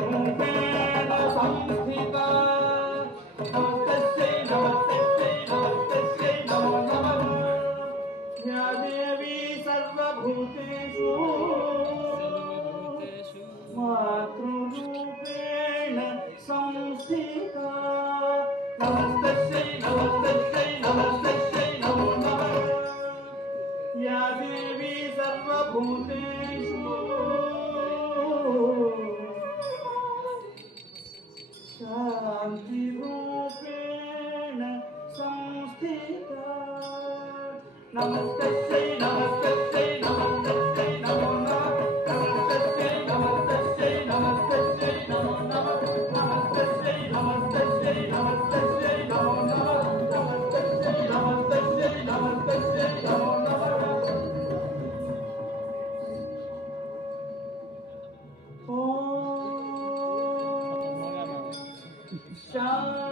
रूपेण संस्थिता नमस्तस्यै नमस्तस्यै नमस्तस्यै नमो नमः या देवी सर्वभूतेषु मातृरूपेण संस्थिता नमस्तस्यै नमस्तस्यै नमस्तस्यै नमो नमः या देवी सर्वभूतेषु शान्तिरूपेण संस्थिता नमस्तस्यै नमस्तस्यै नमस्तस्यै नमो नमः नमस्तस्यै नमस्तस्यै नमस्तस्यै नमो नमः नमस्तस्यै नमस्तस्यै नमस्तस्यै नमो नमः नमस्तस्यै नमस्तस्यै नमस्तस्यै नमो नमः ॐ शान्ति